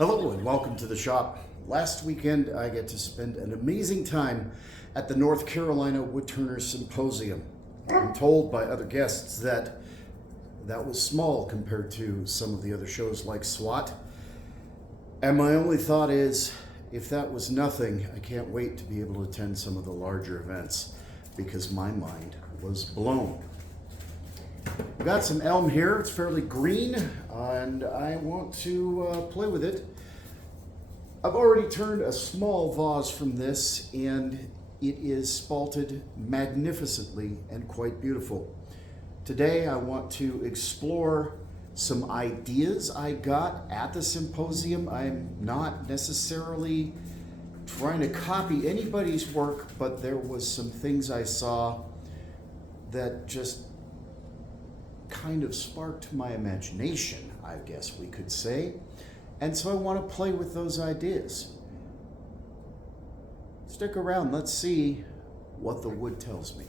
Hello and welcome to the shop. Last weekend I got to spend an amazing time at the North Carolina Woodturners Symposium. I'm told by other guests that was small compared to some of the other shows like SWAT. And my only thought is, if that was nothing, I can't wait to be able to attend some of the larger events because my mind was blown. We've got some elm here. It's fairly green and I want to play with it. I've already turned a small vase from this and it is spalted magnificently and quite beautiful. Today I want to explore some ideas I got at the symposium. I'm not necessarily trying to copy anybody's work, but there was some things I saw that just kind of sparked my imagination, I guess we could say. And so I want to play with those ideas. Stick around, let's see what the wood tells me.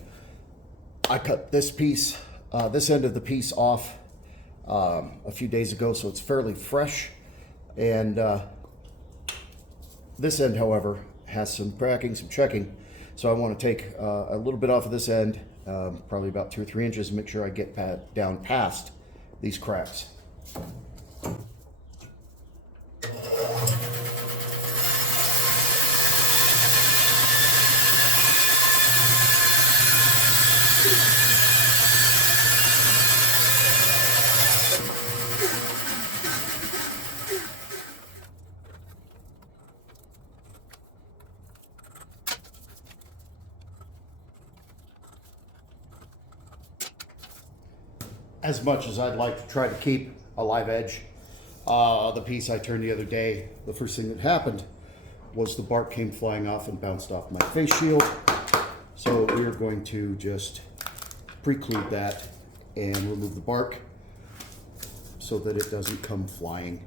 I cut this piece, this end of the piece off a few days ago, so it's fairly fresh. And this end, however, has some cracking, some checking. So I want to take a little bit off of this end, probably about 2 or 3 inches, and make sure I get down past these cracks. As much as I'd like to try to keep a live edge, the piece I turned the other day, the first thing that happened was the bark came flying off and bounced off my face shield. So we are going to just preclude that and remove the bark so that it doesn't come flying.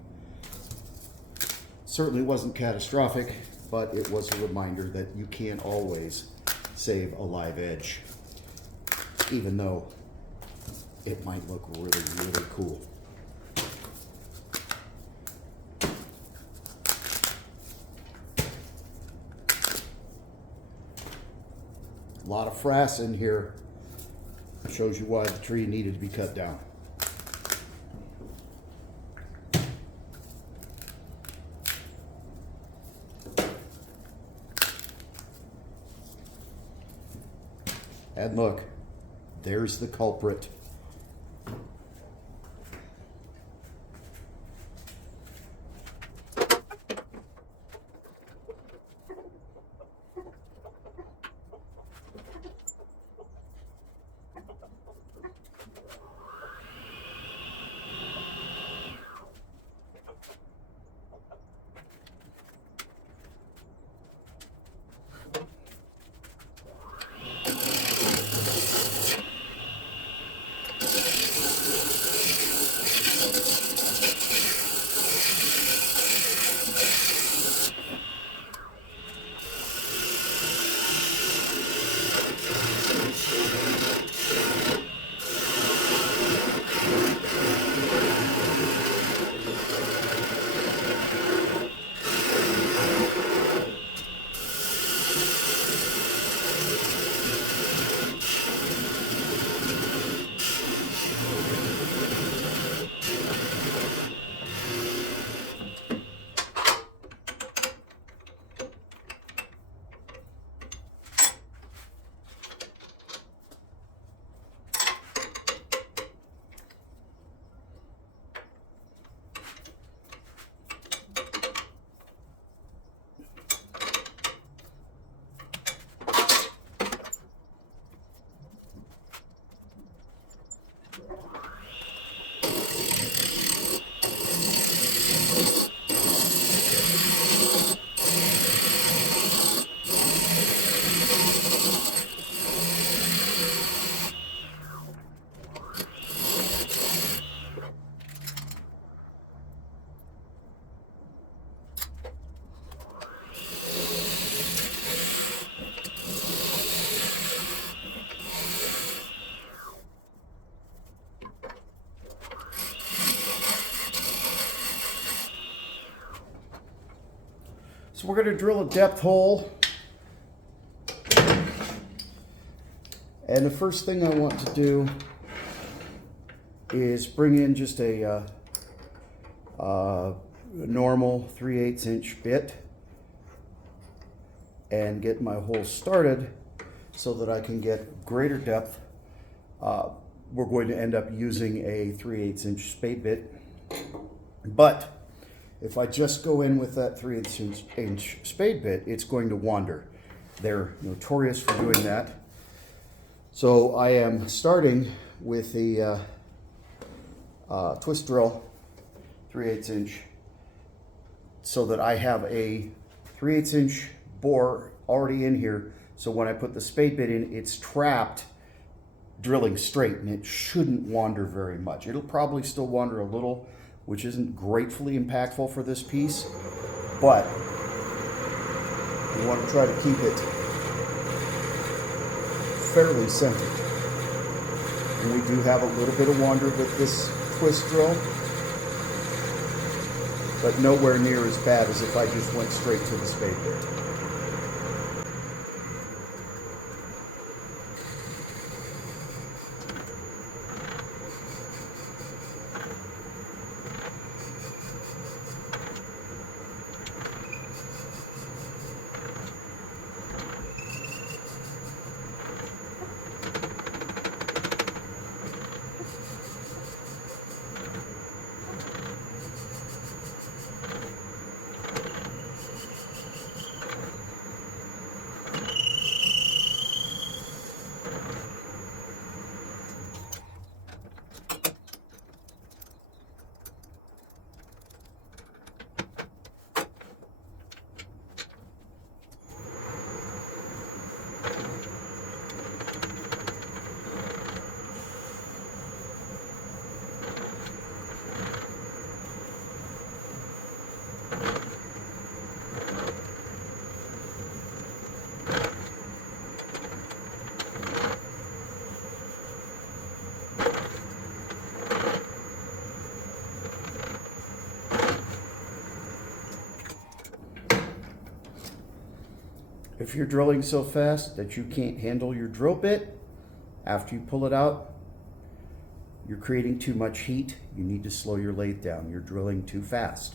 Certainly wasn't catastrophic, but it was a reminder that you can't always save a live edge, even though it might look really, really cool. A lot of frass in here. Shows you why the tree needed to be cut down. And look, there's the culprit. So we're going to drill a depth hole. And the first thing I want to do is bring in just a normal 3/8 inch bit and get my hole started so that I can get greater depth. We're going to end up using a 3/8 inch spade bit, but if I just go in with that 3/8 inch spade bit, it's going to wander. They're notorious for doing that. So I am starting with the twist drill, 3/8 inch, so that I have a 3/8 inch bore already in here. So when I put the spade bit in, it's trapped drilling straight, and it shouldn't wander very much. It'll probably still wander a little, which isn't gratefully impactful for this piece, but you want to try to keep it fairly centered. And we do have a little bit of wander with this twist drill, but nowhere near as bad as if I just went straight to the spade bit. If you're drilling so fast that you can't handle your drill bit, after you pull it out, you're creating too much heat. You need to slow your lathe down. You're drilling too fast.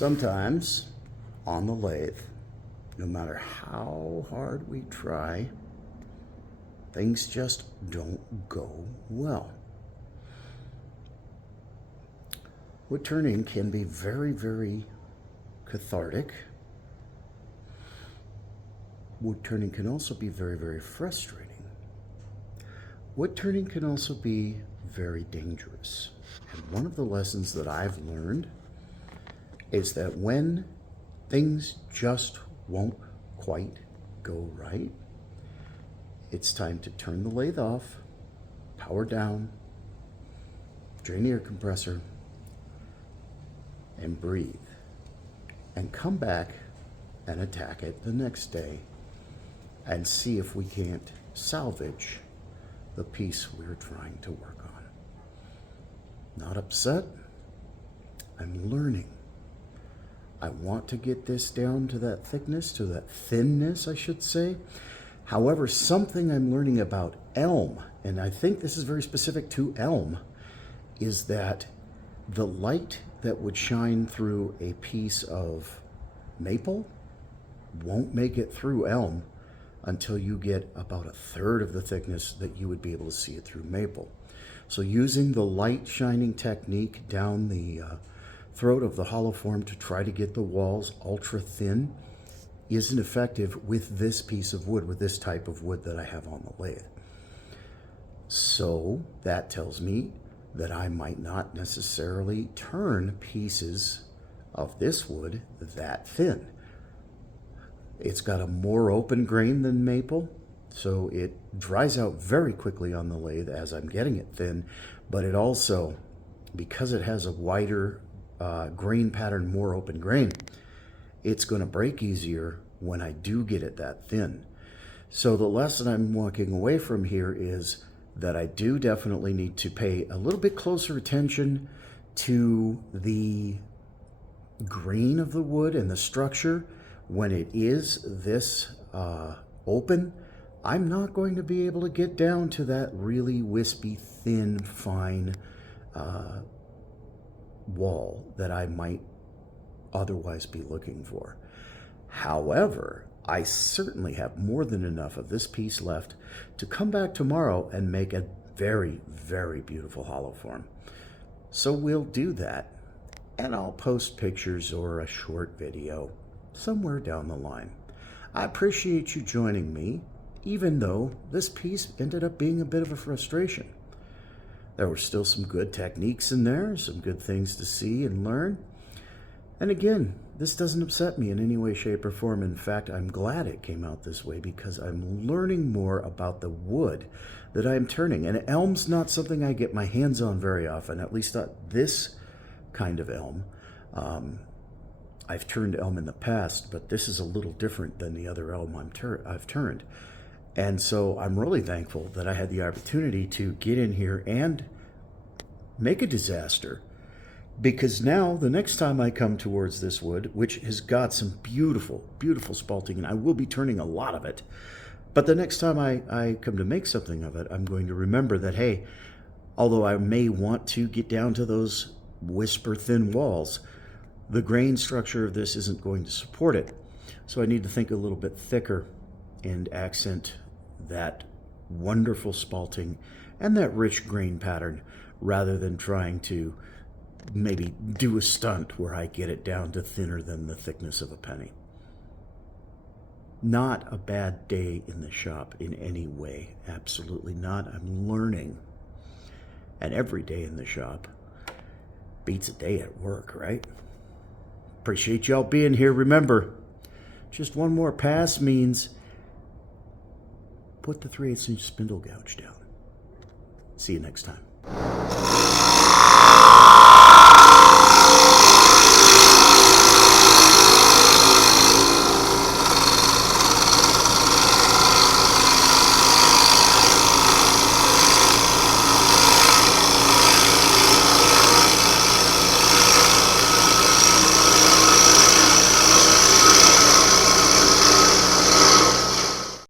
Sometimes on the lathe, no matter how hard we try, things just don't go well. Wood turning can be very, very cathartic. Wood turning can also be very, very frustrating. Wood turning can also be very dangerous. And one of the lessons that I've learned is that when things just won't quite go right, it's time to turn the lathe off, power down, drain the air compressor, and breathe. And come back and attack it the next day and see if we can't salvage the piece we're trying to work on. Not upset. I'm learning. I want to get this down to that thickness, to that thinness, I should say. However, something I'm learning about elm, and I think this is very specific to elm, is that the light that would shine through a piece of maple won't make it through elm until you get about a third of the thickness that you would be able to see it through maple. So using the light shining technique down the throat of the hollow form to try to get the walls ultra thin isn't effective with this piece of wood, with this type of wood that I have on the lathe. So that tells me that I might not necessarily turn pieces of this wood that thin. It's got a more open grain than maple, so it dries out very quickly on the lathe as I'm getting it thin, but it also, because it has a wider grain pattern, more open grain, it's going to break easier when I do get it that thin. So the lesson I'm walking away from here is that I do definitely need to pay a little bit closer attention to the grain of the wood and the structure. When it is this open, I'm not going to be able to get down to that really wispy, thin, fine wall that I might otherwise be looking for. However, I certainly have more than enough of this piece left to come back tomorrow and make a very, very beautiful hollow form. So we'll do that, and I'll post pictures or a short video somewhere down the line. I appreciate you joining me, even though this piece ended up being a bit of a frustration. There were still some good techniques in there, some good things to see and learn. And again, this doesn't upset me in any way, shape, or form. In fact, I'm glad it came out this way because I'm learning more about the wood that I'm turning. And elm's not something I get my hands on very often, at least not this kind of elm. I've turned elm in the past, but this is a little different than the other elm I've turned. And so I'm really thankful that I had the opportunity to get in here and make a disaster. Because now, the next time I come towards this wood, which has got some beautiful, beautiful spalting, and I will be turning a lot of it, but the next time I come to make something of it, I'm going to remember that, hey, although I may want to get down to those whisper-thin walls, the grain structure of this isn't going to support it. So I need to think a little bit thicker and accent that wonderful spalting and that rich grain pattern rather than trying to maybe do a stunt where I get it down to thinner than the thickness of a penny. Not a bad day in the shop in any way. Absolutely not. I'm learning. And every day in the shop beats a day at work, right? Appreciate y'all being here. Remember, just one more pass means put the 3/8 inch spindle gouge down. See you next time.